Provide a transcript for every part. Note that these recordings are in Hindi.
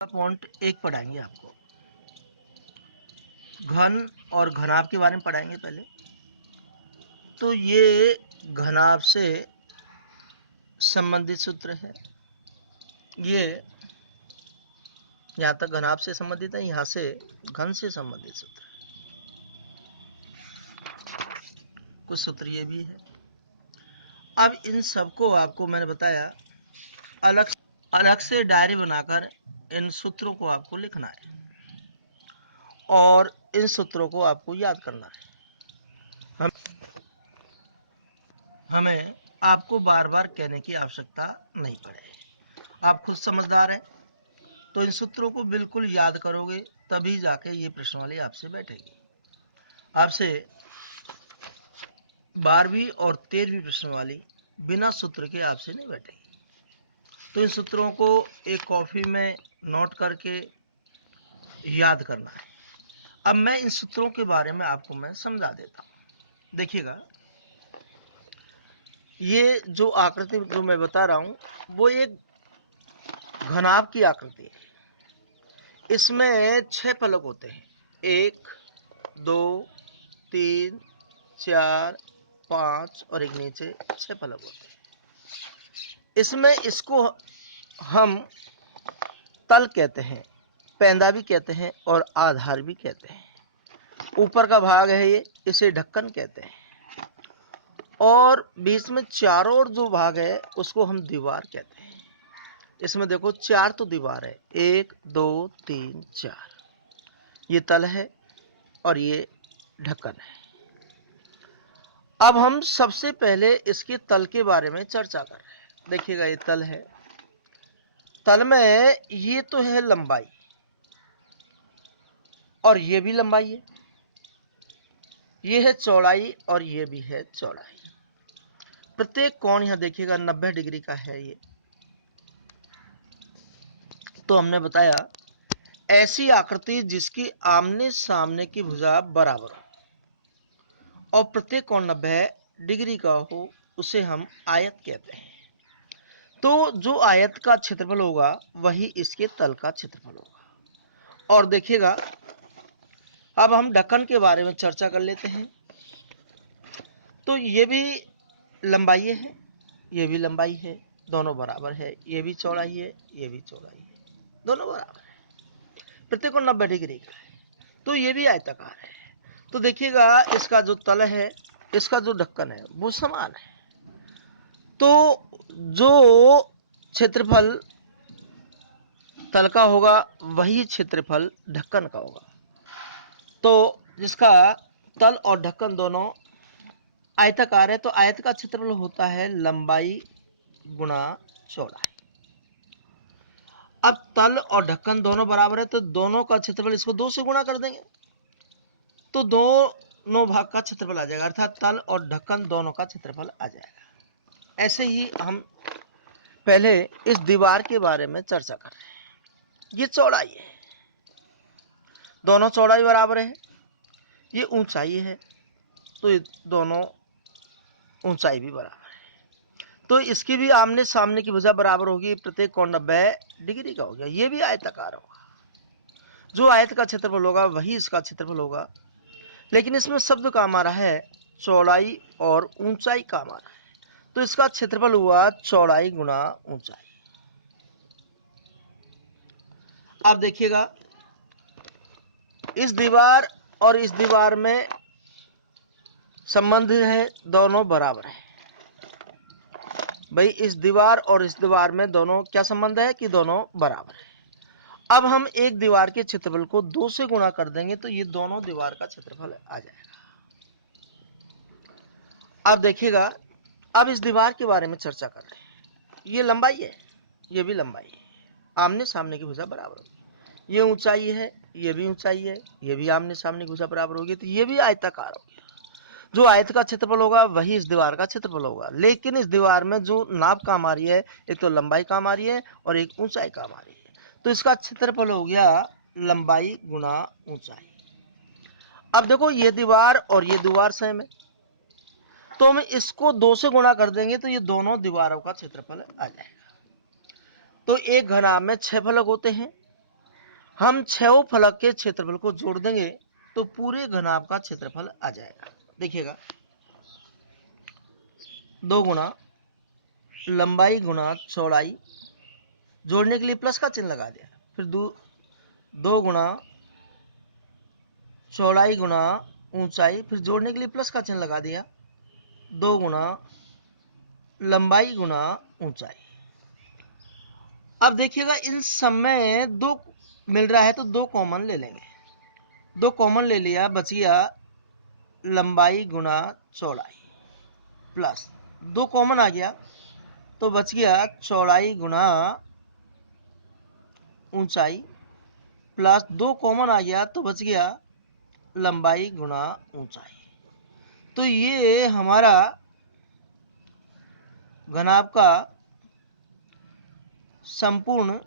पॉइंट 1 पढ़ाएंगे आपको। घन और घनाभ के बारे में पढ़ाएंगे पहले। तो ये घनाभ से संबंधित सूत्र है। ये यहाँ तक घनाभ से संबंधित है, यहाँ से घन से संबंधित सूत्र है। कुछ सूत्र ये भी है। अब इन सबको आपको मैंने बताया अलग अलग से डायरी बनाकर इन सूत्रों को आपको लिखना है और इन सूत्रों को आपको याद करना है। हमें आपको बार बार कहने की आवश्यकता नहीं पड़े। आप खुद समझदार हैं तो इन सूत्रों को बिल्कुल याद करोगे, तभी जाके ये प्रश्नवाली आपसे बैठेगी। आपसे 12वीं और 13वीं प्रश्नवाली बिना सूत्र के आपसे नहीं बैठेगी। तो इन सूत्रों को एक कॉपी में नोट करके याद करना है। अब मैं इन सूत्रों के बारे में आपको मैं समझा देता हूं। देखिएगा, ये जो आकृति जो मैं बता रहा हूं वो एक घनाभ की आकृति है। इसमें 6 फलक होते हैं, 1 2 3 4 5 और एक नीचे 6 फलक होते हैं। इसमें इसको हम तल कहते हैं, पैंदा भी कहते हैं और आधार भी कहते हैं। ऊपर का भाग है ये, इसे ढक्कन कहते हैं। और बीच में चारों ओर जो भाग है उसको हम दीवार कहते हैं। इसमें देखो 4 तो दीवार है, 1 2 3 4। ये तल है और ये ढक्कन है। अब हम सबसे पहले इसके तल के बारे में चर्चा कर रहे हैं। देखिएगा, ये तल है। तल में ये तो है लंबाई और ये भी लंबाई है, ये है चौड़ाई और ये भी है चौड़ाई। प्रत्येक कोण यहां देखिएगा 90 डिग्री का है। ये तो हमने बताया ऐसी आकृति जिसकी आमने सामने की भुजा बराबर हो और प्रत्येक कोण 90 डिग्री का हो, उसे हम आयत कहते हैं। तो जो आयत का क्षेत्रफल होगा वही इसके तल का क्षेत्रफल होगा। और देखिएगा, अब हम ढक्कन के बारे में चर्चा कर लेते हैं। तो ये भी लंबाई है, ये भी लंबाई है, दोनों बराबर है। ये भी चौड़ाई है, ये भी चौड़ाई है, दोनों बराबर है। प्रत्येक कोण 90 डिग्री का है। तो ये भी आयताकार है। तो देखिएगा, इसका जो तल है, इसका जो ढक्कन है वो समान है। तो जो क्षेत्रफल तल का होगा वही क्षेत्रफल ढक्कन का होगा। तो जिसका तल और ढक्कन दोनों आयताकार है, तो आयत का क्षेत्रफल होता है लंबाई गुणा चौड़ाई। अब तल और ढक्कन दोनों बराबर है, तो दोनों का क्षेत्रफल इसको 2 से गुणा कर देंगे तो दोनों भाग का क्षेत्रफल आ जाएगा, अर्थात तल और ढक्कन दोनों का क्षेत्रफल आ जाएगा। ऐसे ही हम पहले इस दीवार के बारे में चर्चा कर रहे हैं। ये चौड़ाई है, दोनों चौड़ाई बराबर है। ये ऊंचाई है, तो ये दोनों ऊंचाई भी बराबर है। तो इसकी भी आमने सामने की भुजा बराबर होगी, प्रत्येक कोण 90 डिग्री का हो गया। ये भी आयताकार होगा। जो आयत का क्षेत्रफल होगा वही इसका क्षेत्रफल होगा। लेकिन इसमें शब्द काम आ रहा है चौड़ाई और ऊंचाई काम आ रहा है। तो इसका क्षेत्रफल हुआ चौड़ाई गुणा ऊंचाई। अब देखिएगा, इस दीवार और इस दीवार में संबंध है, दोनों बराबर है। भाई, इस दीवार और इस दीवार में दोनों क्या संबंध है कि दोनों बराबर है। अब हम एक दीवार के क्षेत्रफल को 2 से गुणा कर देंगे तो ये दोनों दीवार का क्षेत्रफल आ जाएगा। अब देखिएगा, अब इस दीवार के बारे में चर्चा कर रहे हैं। ये लंबाई है, ये भी लंबाई है, आमने सामने की भुजा बराबर होगी। ये ऊंचाई है, ये भी ऊंचाई है, ये भी आमने सामने की भुजा बराबर होगी। तो ये भी आयताकार हो गया। जो आयत का क्षेत्रफल होगा वही इस दीवार का क्षेत्रफल होगा। लेकिन इस दीवार में जो नाप काम आ रही है, एक तो लंबाई काम आ रही है और एक ऊंचाई काम आ रही है। तो इसका क्षेत्रफल हो गया लंबाई गुणा ऊंचाई। अब देखो, ये दीवार और ये दीवार सेम है, तो हम इसको 2 से गुणा कर देंगे तो ये दोनों दीवारों का क्षेत्रफल आ जाएगा। तो एक घनाभ में 6 फलक होते हैं, हम छह फलक के क्षेत्रफल को जोड़ देंगे तो पूरे घनाभ का क्षेत्रफल आ जाएगा। देखिएगा, 2 गुना लंबाई गुना चौड़ाई, जोड़ने के लिए प्लस का चिन्ह लगा दिया, फिर 2 गुना चौड़ाई गुना ऊंचाई, फिर जोड़ने के लिए प्लस का चिन्ह लगा दिया, 2 गुना लंबाई गुना ऊंचाई। अब देखिएगा, इन सब में 2 मिल रहा है तो 2 कॉमन ले लेंगे। 2 कॉमन ले लिया, बच गया लंबाई गुना चौड़ाई, प्लस 2 कॉमन आ गया तो बच गया चौड़ाई गुना ऊंचाई, प्लस 2 कॉमन आ गया तो बच गया लंबाई गुना ऊंचाई। तो ये हमारा घनाभ का संपूर्ण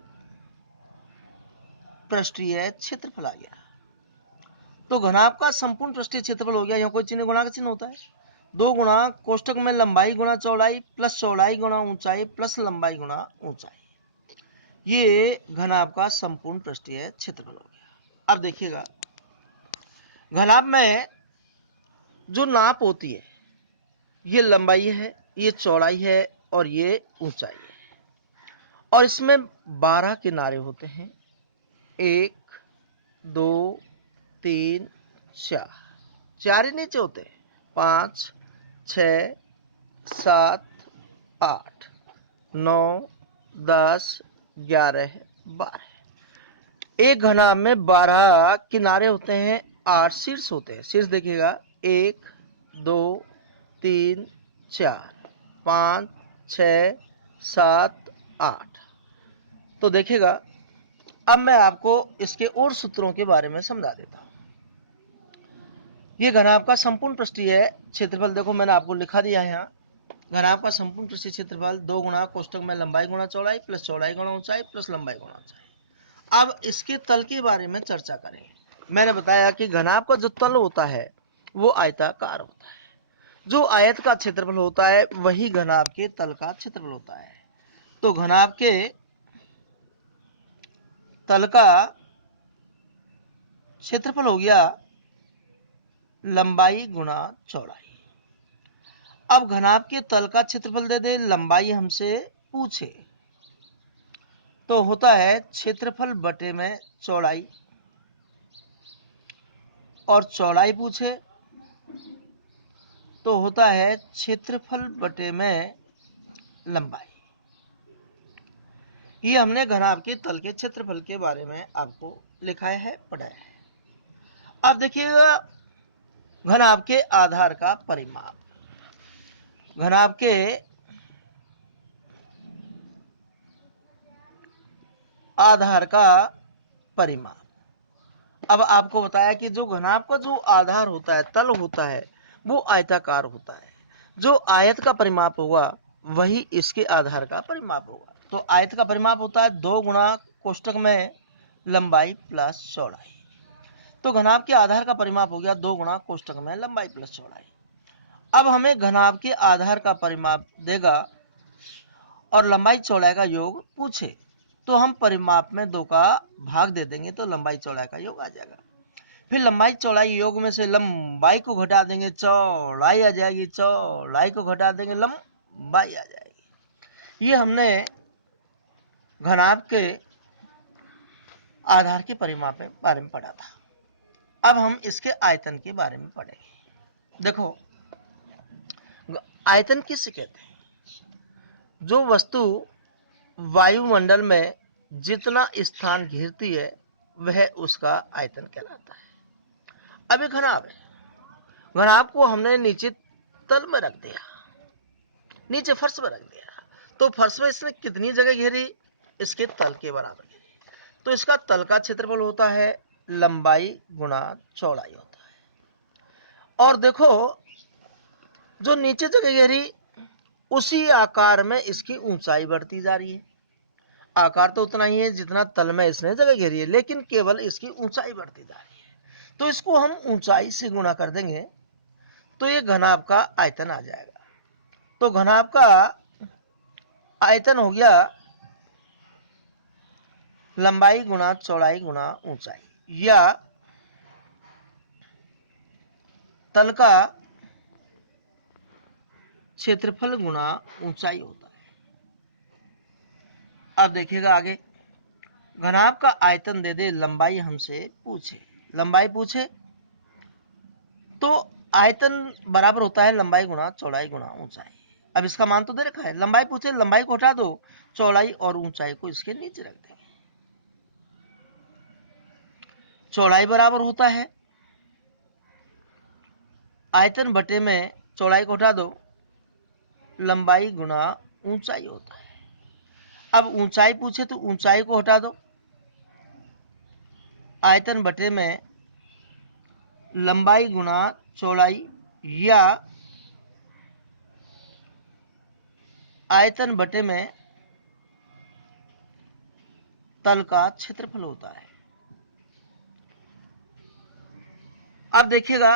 पृष्ठीय क्षेत्रफल आ गया। तो घनाभ का संपूर्ण पृष्ठीय क्षेत्रफल हो गया। यहाँ कोई चिन्ह गुणा का चिन्ह होता है, 2 गुना कोष्टक में लंबाई गुना चौड़ाई प्लस चौड़ाई गुना ऊंचाई प्लस लंबाई गुना ऊंचाई, ये घनाभ का संपूर्ण पृष्ठीय क्षेत्रफल हो गया। अब देखिएगा, घनाभ में जो नाप होती है, ये लंबाई है, ये चौड़ाई है और ये ऊंचाई है, और इसमें 12 किनारे होते हैं, 1 2 3 4, 4 ही नीचे होते हैं, 5 6 7 8 9 10 11 12। एक घनाभ में 12 किनारे होते हैं, 8 शीर्ष होते हैं। शीर्ष देखिएगा, 1 2 3 4 5 6 7 8। तो देखिएगा, अब मैं आपको इसके और सूत्रों के बारे में समझा देता हूं। ये घनाभ का संपूर्ण पृष्ठीय क्षेत्रफल देखो, मैंने आपको लिखा दिया है यहाँ। घनाभ का संपूर्ण पृष्ठीय क्षेत्रफल 2 गुना कोष्टक में लंबाई गुना चौड़ाई प्लस चौड़ाई गुना ऊंचाई प्लस लंबाई गुना ऊंचाई। अब इसके तल के बारे में चर्चा करेंगे। मैंने बताया कि घनाभ का जो तल होता है वो आयताकार होता है। जो आयत का क्षेत्रफल होता है वही घनाभ के तल का क्षेत्रफल होता है। तो घनाभ के तल का क्षेत्रफल हो गया लंबाई गुना चौड़ाई। अब घनाभ के तल का क्षेत्रफल दे दे, लंबाई हमसे पूछे, तो होता है क्षेत्रफल बटे में चौड़ाई, और चौड़ाई पूछे तो होता है क्षेत्रफल बटे में लंबाई। ये हमने घनाभ के तल के क्षेत्रफल के बारे में आपको लिखाया है, पढ़ाया है। अब देखिएगा, घनाभ के आधार का परिमाप। घनाभ के आधार का परिमाप। अब आपको बताया कि जो घनाभ का जो आधार होता है, तल होता है, वो आयताकार होता है। जो आयत का परिमाप होगा वही इसके आधार का परिमाप होगा। तो आयत का परिमाप होता है 2 गुना कोष्टक में लंबाई प्लस चौड़ाई। तो घनाभ के आधार का परिमाप हो गया 2 गुना कोष्टक में लंबाई प्लस चौड़ाई। अब हमें घनाभ के आधार का परिमाप देगा और लंबाई चौड़ाई का योग पूछे, तो हम परिमाप में 2 का भाग दे देंगे तो लंबाई चौड़ाई का योग आ जाएगा। फिर लंबाई चौड़ाई योग में से लंबाई को घटा देंगे, चौड़ाई आ जाएगी, चौड़ाई को घटा देंगे, लंबाई आ जाएगी। ये हमने घनाभ के आधार के परिमाप के बारे में पढ़ा था। अब हम इसके आयतन के बारे में पढ़ेंगे। देखो, आयतन किसे कहते हैं? जो वस्तु वायुमंडल में जितना स्थान घेरती है वह उसका आयतन कहलाता है। अब एक घनाभ है, घनाभ को हमने नीचे तल में रख दिया, नीचे फर्श में रख दिया, तो फर्श में इसने कितनी जगह घेरी? इसके तल के बराबर घेरी। तो इसका तल का क्षेत्रफल होता है लंबाई गुना चौड़ाई होता है। और देखो, जो नीचे जगह घेरी उसी आकार में इसकी ऊंचाई बढ़ती जा रही है। आकार तो उतना ही है जितना तल में इसने जगह घेरी है, लेकिन केवल इसकी ऊंचाई बढ़ती जा रही है। तो इसको हम ऊंचाई से गुणा कर देंगे तो ये घनाभ का आयतन आ जाएगा। तो घनाभ का आयतन हो गया लंबाई गुणा चौड़ाई गुणा ऊंचाई या तल का क्षेत्रफल गुणा ऊंचाई होता है। अब देखिएगा आगे, घनाभ का आयतन दे दे, लंबाई हमसे पूछे। लंबाई पूछे तो आयतन बराबर होता है लंबाई गुणा चौड़ाई गुणा ऊंचाई। अब इसका मान तो दे रखा है, लंबाई पूछे, लंबाई को हटा दो, चौड़ाई और ऊंचाई को इसके नीचे रख देंगे। चौड़ाई बराबर होता है आयतन बटे में चौड़ाई को हटा दो, लंबाई गुणा ऊंचाई होता है। अब ऊंचाई पूछे तो ऊंचाई को हटा दो, आयतन बटे में लंबाई गुणा चौड़ाई या आयतन बटे में तल का क्षेत्रफल होता है। अब देखिएगा